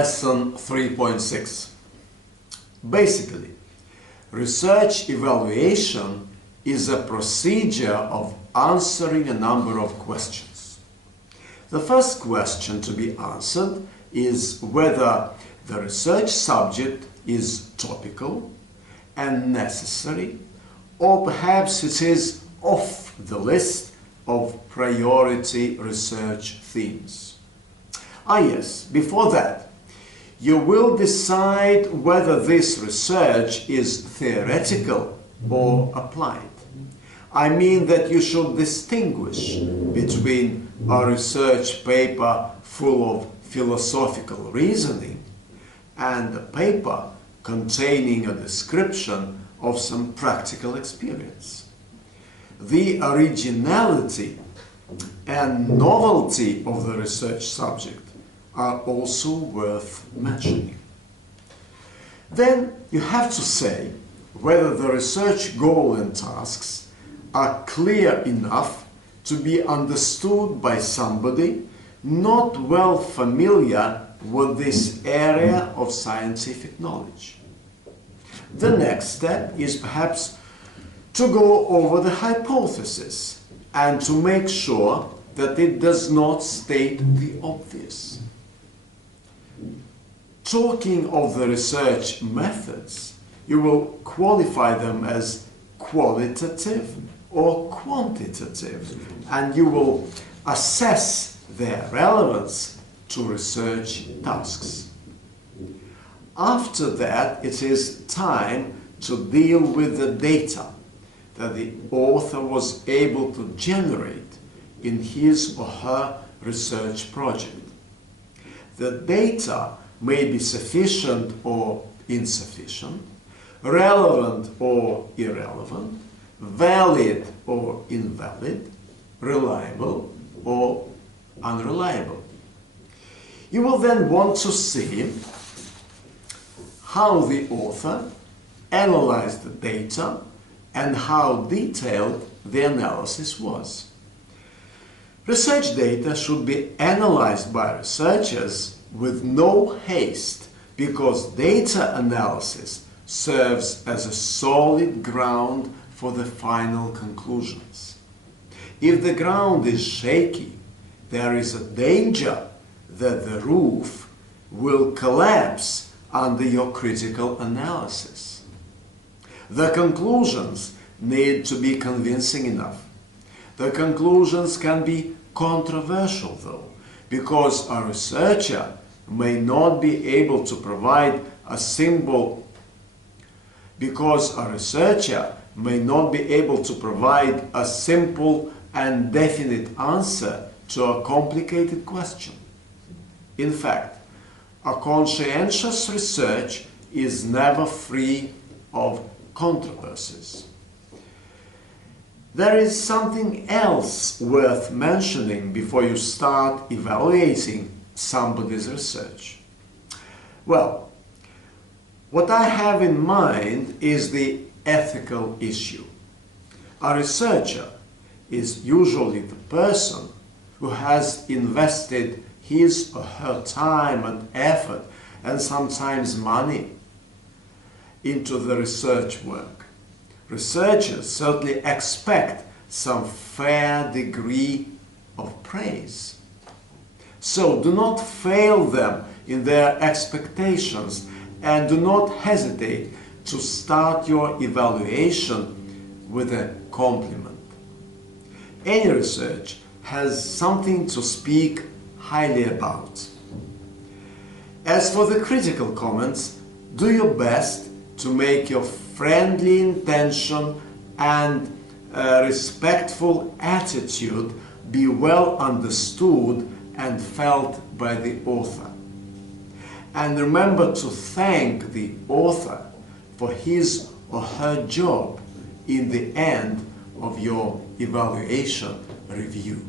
lesson 3.6. Basically, research evaluation is a procedure of answering a number of questions. The first question to be answered is whether the research subject is topical and necessary, or perhaps it is off the list of priority research themes. Yes, before that, you will decide whether this research is theoretical or applied. I mean that you should distinguish between a research paper full of philosophical reasoning and a paper containing a description of some practical experience. The originality and novelty of the research subject are also worth mentioning. Then you have to say whether the research goal and tasks are clear enough to be understood by somebody not well familiar with this area of scientific knowledge. The next step is perhaps to go over the hypothesis and to make sure that it does not state the obvious. Talking of the research methods, you will qualify them as qualitative or quantitative, and you will assess their relevance to research tasks. After that, it is time to deal with the data that the author was able to generate in his or her research project. The data may be sufficient or insufficient, relevant or irrelevant, valid or invalid, reliable or unreliable. You will then want to see how the author analyzed the data and how detailed the analysis was. Research data should be analyzed by researchers with no haste, because data analysis serves as a solid ground for the final conclusions. If the ground is shaky, there is a danger that the roof will collapse under your critical analysis. The conclusions need to be convincing enough. The conclusions can be controversial though, because a researcher may not be able to provide a simple and definite answer to a complicated question. In fact, a conscientious research is never free of controversies. There is something else worth mentioning before you start evaluating somebody's research. Well, what I have in mind is the ethical issue. A researcher is usually the person who has invested his or her time and effort and sometimes money into the research work. Researchers certainly expect some fair degree of praise. So do not fail them in their expectations and do not hesitate to start your evaluation with a compliment. Any research has something to speak highly about. As for the critical comments, do your best to make your friendly intention and respectful attitude be well understood and felt by the author. And remember to thank the author for his or her job in the end of your evaluation review.